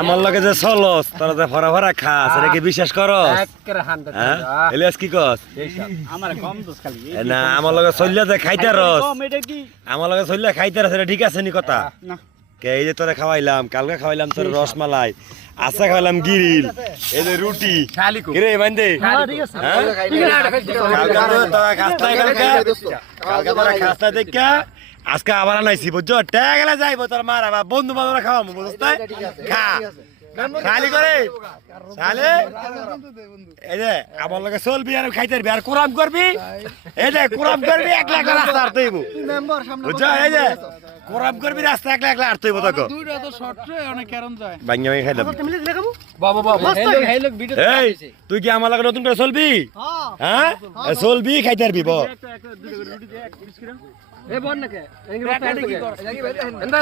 আমার লগে যে চলস তোরা যে ফরা ফরা খাস এটা কি বিশ্বাস করস? এলিয়াস কি কস? না আমার লগে চললে যে খাইতে রস, আমার লগে চললে খাইতে রস, এটা ঠিক আছে নি কথা? কে এই যে তোরা খাওয়াইলাম, কালকে খাওয়াইলাম তোর রসমালাই, আচ্ছা খাওয়াইলাম গিরিল, এই যে রুটি রে বান্ধে, কালকে খাস্তা দেখা আজকে আবার আনাইছি বুঝছো, ট্যাগ গেলে যাইবো তোর মারা বা বন্ধু বান্ধবরা খাওয়াবো বুঝতে খা খালি করে তাহলে এই যে আমার লগে চলবি আর খাইতে পারবি আর কোরাম করবি, এই যে কোরাম করবি একলা একলা রাস্তা আর তৈব বুঝছো, এই যে কোরাম করবি রাস্তা একলা একলা আর তৈব তোকে দুইটা তো শর্ট রে অনেক কারণ যায় ভাঙ্গা ভাঙ্গা খাইলাম। বাবা বাবা এই লোক ভিডিও এই তুই কি আমার লগে নতুন করে চলবি? হ্যাঁ চলবি খাইতে পারবি বল এ বল না কে এন্ডা